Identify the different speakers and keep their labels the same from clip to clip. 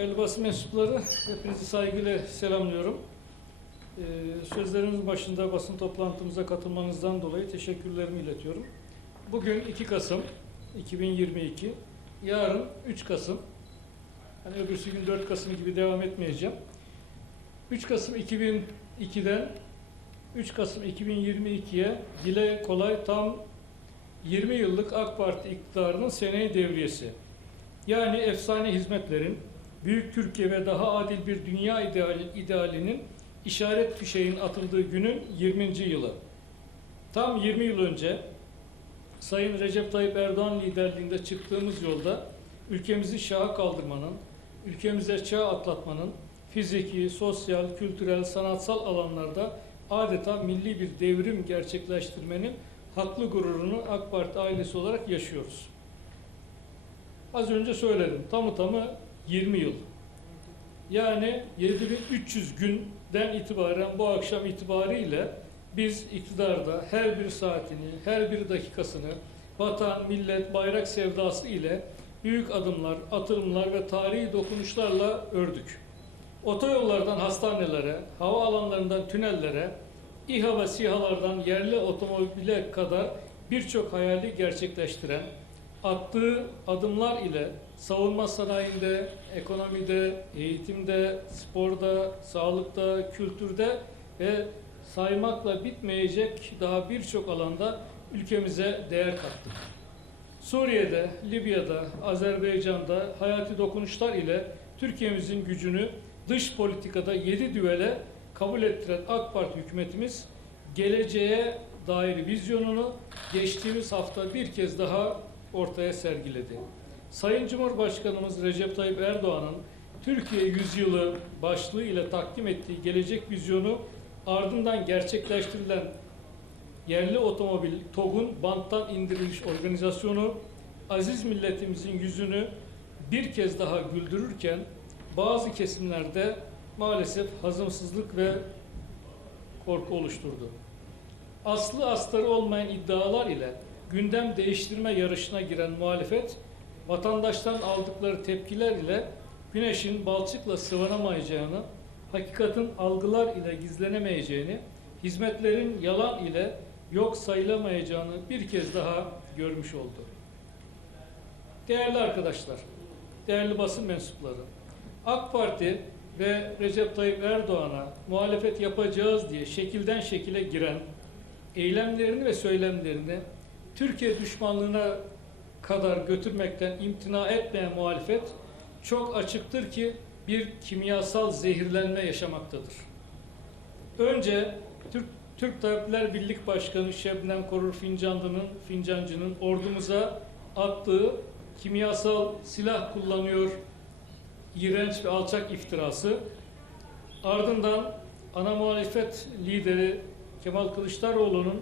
Speaker 1: Değerli basın mensupları, hepinizi saygıyla selamlıyorum. Ee, sözlerinizin başında basın toplantımıza katılmanızdan dolayı teşekkürlerimi iletiyorum. Bugün 2 Kasım 2022, yarın 3 Kasım, hani öbürsü gün 4 Kasım gibi devam etmeyeceğim. 3 Kasım 2002'den 3 Kasım 2022'ye dile kolay tam 20 yıllık AK Parti iktidarının seneyi devriyesi. Yani efsane hizmetlerin, büyük Türkiye ve daha adil bir dünya ideali, idealinin işaret fişeğin atıldığı günün 20. yılı. Tam 20 yıl önce Sayın Recep Tayyip Erdoğan liderliğinde çıktığımız yolda ülkemizi şaha kaldırmanın, ülkemize çağ atlatmanın, fiziki, sosyal, kültürel, sanatsal alanlarda adeta milli bir devrim gerçekleştirmenin haklı gururunu AK Parti ailesi olarak yaşıyoruz. Az önce söyledim. Tamı tamı 20 yıl. Yani 7300 günden itibaren bu akşam itibariyle biz iktidarda her bir saatini, her bir dakikasını vatan, millet, bayrak sevdası ile büyük adımlar, atılımlar ve tarihi dokunuşlarla ördük. Otoyollardan hastanelere, havaalanlarından tünellere, İHA ve SİHA'lardan yerli otomobile kadar birçok hayali gerçekleştiren, attığı adımlar ile savunma sanayinde, ekonomide, eğitimde, sporda, sağlıkta, kültürde ve saymakla bitmeyecek daha birçok alanda ülkemize değer kattık. Suriye'de, Libya'da, Azerbaycan'da hayati dokunuşlar ile Türkiye'mizin gücünü dış politikada yedi düvele kabul ettiren AK Parti hükümetimiz geleceğe dair vizyonunu geçtiğimiz hafta bir kez daha ortaya sergiledi. Sayın Cumhurbaşkanımız Recep Tayyip Erdoğan'ın Türkiye Yüzyılı başlığı ile takdim ettiği gelecek vizyonu ardından gerçekleştirilen yerli otomobil TOG'un banttan indiriliş organizasyonu aziz milletimizin yüzünü bir kez daha güldürürken bazı kesimlerde maalesef hazımsızlık ve korku oluşturdu. Aslı astarı olmayan iddialar ile gündem değiştirme yarışına giren muhalefet, vatandaştan aldıkları tepkiler ile güneşin balçıkla sıvanamayacağını, hakikatin algılar ile gizlenemeyeceğini, hizmetlerin yalan ile yok sayılamayacağını bir kez daha görmüş oldu. Değerli arkadaşlar, değerli basın mensupları, AK Parti ve Recep Tayyip Erdoğan'a muhalefet yapacağız diye şekilden şekile giren eylemlerini ve söylemlerini Türkiye düşmanlığına kadar götürmekten imtina etmeyen muhalefet çok açıktır ki bir kimyasal zehirlenme yaşamaktadır. Önce Türk Türk Tabipler Birlik Başkanı Şebnem Korur Fincanlı'nın Fincancı'nın ordumuza attığı kimyasal silah kullanıyor iğrenç ve alçak iftirası. Ardından ana muhalefet lideri Kemal Kılıçdaroğlu'nun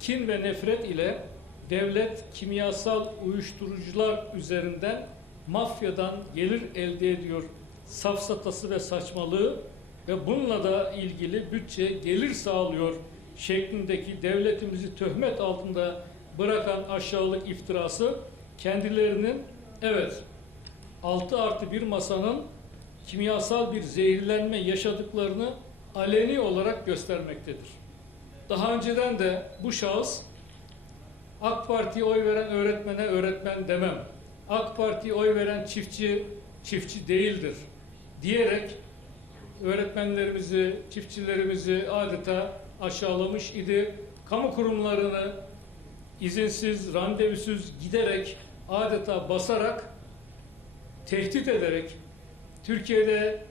Speaker 1: kin ve nefret ile devlet kimyasal uyuşturucular üzerinden mafyadan gelir elde ediyor safsatası ve saçmalığı ve bununla da ilgili bütçe gelir sağlıyor şeklindeki devletimizi töhmet altında bırakan aşağılık iftirası kendilerinin evet 6 artı bir masanın kimyasal bir zehirlenme yaşadıklarını aleni olarak göstermektedir. Daha önceden de bu şahıs AK Parti'ye oy veren öğretmene öğretmen demem. AK Parti'ye oy veren çiftçi çiftçi değildir diyerek öğretmenlerimizi, çiftçilerimizi adeta aşağılamış idi. Kamu kurumlarını izinsiz, randevusuz giderek adeta basarak tehdit ederek Türkiye'de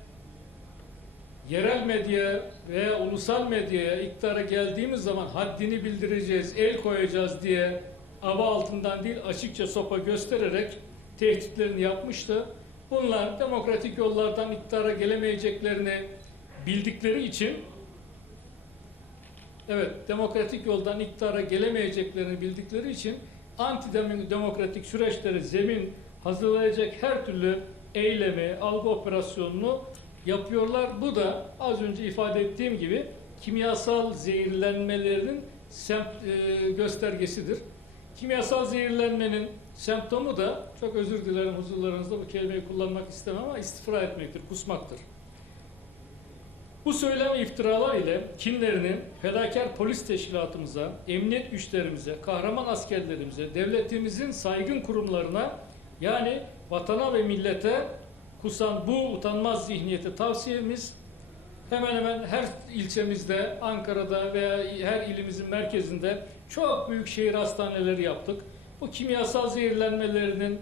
Speaker 1: yerel medya veya ulusal medyaya iktidara geldiğimiz zaman haddini bildireceğiz, el koyacağız diye aba altından değil açıkça sopa göstererek tehditlerini yapmıştı. Bunlar demokratik yollardan iktidara gelemeyeceklerini bildikleri için evet demokratik yoldan iktidara gelemeyeceklerini bildikleri için antidemokratik süreçleri zemin hazırlayacak her türlü eylemi, algı operasyonunu yapıyorlar. Bu da az önce ifade ettiğim gibi kimyasal zehirlenmelerinin semt, e, göstergesidir. Kimyasal zehirlenmenin Semptomu da çok özür dilerim huzurlarınızda bu kelimeyi kullanmak istemem ama istifra etmektir, kusmaktır. Bu söylem iftiralar ile kinlerinin fedakar polis teşkilatımıza, emniyet güçlerimize, kahraman askerlerimize, devletimizin saygın kurumlarına yani vatana ve millete kusan bu utanmaz zihniyete tavsiyemiz hemen hemen her ilçemizde, Ankara'da veya her ilimizin merkezinde çok büyük şehir hastaneleri yaptık. Bu kimyasal zehirlenmelerinin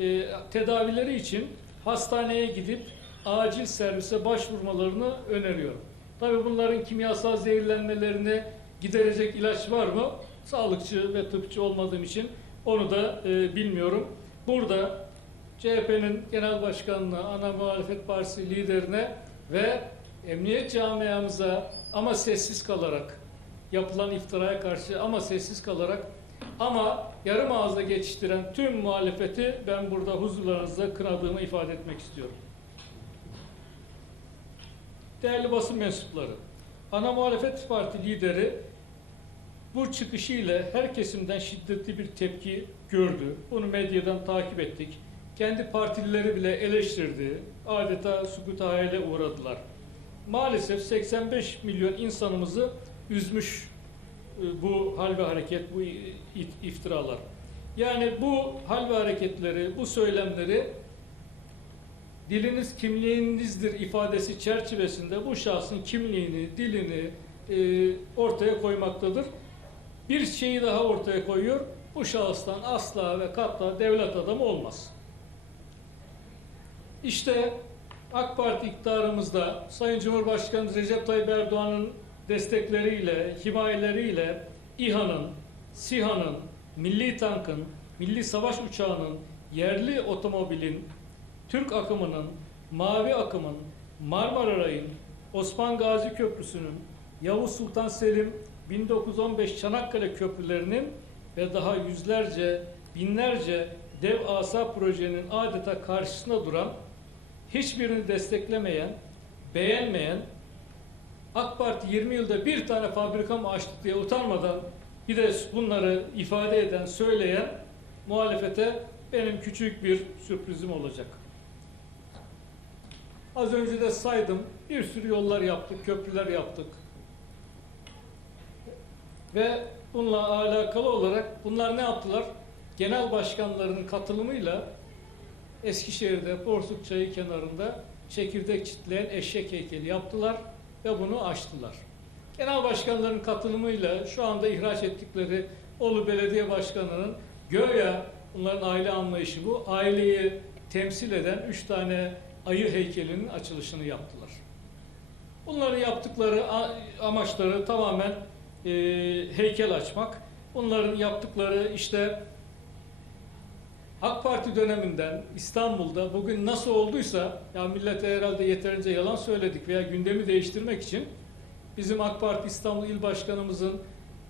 Speaker 1: e, tedavileri için hastaneye gidip acil servise başvurmalarını öneriyorum. Tabii bunların kimyasal zehirlenmelerini giderecek ilaç var mı? Sağlıkçı ve tıpçı olmadığım için onu da e, bilmiyorum. Burada CHP'nin genel başkanına, ana muhalefet partisi liderine ve emniyet camiamıza ama sessiz kalarak yapılan iftiraya karşı ama sessiz kalarak ama yarım ağızla geçiştiren tüm muhalefeti ben burada huzurlarınızda kınadığımı ifade etmek istiyorum. Değerli basın mensupları, ana muhalefet parti lideri bu çıkışı ile her kesimden şiddetli bir tepki gördü. Bunu medyadan takip ettik. Kendi partilileri bile eleştirdi. Adeta sukuta hayale uğradılar. Maalesef 85 milyon insanımızı üzmüş e, bu hal ve hareket, bu iftiralar. Yani bu hal ve hareketleri, bu söylemleri diliniz kimliğinizdir ifadesi çerçevesinde bu şahsın kimliğini, dilini e, ortaya koymaktadır. Bir şeyi daha ortaya koyuyor. Bu şahıstan asla ve katla devlet adamı olmaz. İşte AK Parti iktidarımızda Sayın Cumhurbaşkanı Recep Tayyip Erdoğan'ın destekleriyle, himayeleriyle İHA'nın, SİHA'nın, Milli Tank'ın, Milli Savaş Uçağı'nın, yerli otomobilin, Türk akımının, Mavi akımın, Marmara Ray'ın, Osman Gazi Köprüsü'nün, Yavuz Sultan Selim 1915 Çanakkale köprülerinin ve daha yüzlerce, binlerce dev asa projenin adeta karşısında duran, hiçbirini desteklemeyen, beğenmeyen, AK Parti 20 yılda bir tane fabrika mı açtık diye utanmadan bir de bunları ifade eden, söyleyen muhalefete benim küçük bir sürprizim olacak. Az önce de saydım. Bir sürü yollar yaptık, köprüler yaptık. Ve bununla alakalı olarak bunlar ne yaptılar? Genel başkanlarının katılımıyla Eskişehir'de Porsuk Çayı kenarında çekirdek çitleyen eşek heykeli yaptılar ve bunu açtılar. Genel başkanların katılımıyla şu anda ihraç ettikleri Olu Belediye Başkanı'nın göya bunların aile anlayışı bu. Aileyi temsil eden üç tane ayı heykelinin açılışını yaptılar. Bunların yaptıkları amaçları tamamen e, heykel açmak. Bunların yaptıkları işte AK Parti döneminden İstanbul'da bugün nasıl olduysa ya millete herhalde yeterince yalan söyledik veya gündemi değiştirmek için bizim AK Parti İstanbul İl Başkanımızın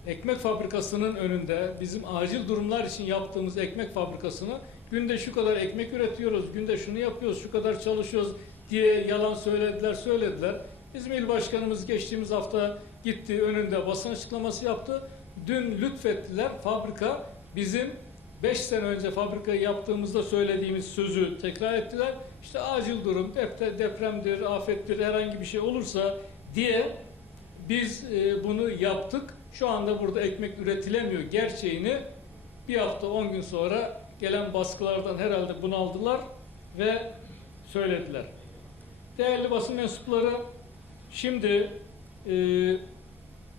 Speaker 1: ekmek fabrikasının önünde bizim acil durumlar için yaptığımız ekmek fabrikasını günde şu kadar ekmek üretiyoruz, günde şunu yapıyoruz, şu kadar çalışıyoruz diye yalan söylediler, söylediler. Bizim il başkanımız geçtiğimiz hafta gitti önünde basın açıklaması yaptı. Dün lütfettiler fabrika bizim 5 sene önce fabrikayı yaptığımızda söylediğimiz sözü tekrar ettiler. İşte acil durum, depremdir, afettir, herhangi bir şey olursa diye biz e, bunu yaptık. Şu anda burada ekmek üretilemiyor gerçeğini bir hafta 10 gün sonra gelen baskılardan herhalde bunaldılar ve söylediler. Değerli basın mensupları, şimdi e,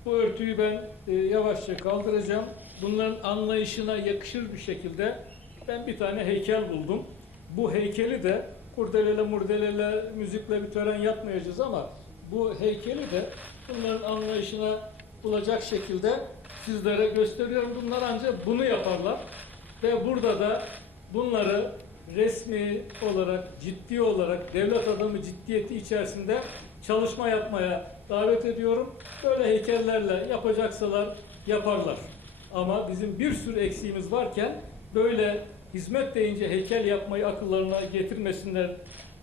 Speaker 1: bu örtüyü ben e, yavaşça kaldıracağım. Bunların anlayışına yakışır bir şekilde ben bir tane heykel buldum. Bu heykeli de kurdelele murdelele müzikle bir tören yapmayacağız ama bu heykeli de bunların anlayışına bulacak şekilde sizlere gösteriyorum. Bunlar ancak bunu yaparlar. Ve burada da bunları resmi olarak, ciddi olarak devlet adamı ciddiyeti içerisinde çalışma yapmaya davet ediyorum. Böyle heykellerle yapacaksalar yaparlar. Ama bizim bir sürü eksiğimiz varken böyle hizmet deyince heykel yapmayı akıllarına getirmesinler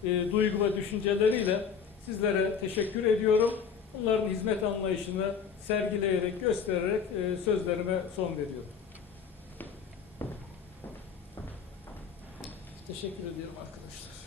Speaker 1: e, duygu ve düşünceleriyle sizlere teşekkür ediyorum. Bunların hizmet anlayışını sergileyerek, göstererek e, sözlerime son veriyorum. Teşekkür ediyorum arkadaşlar.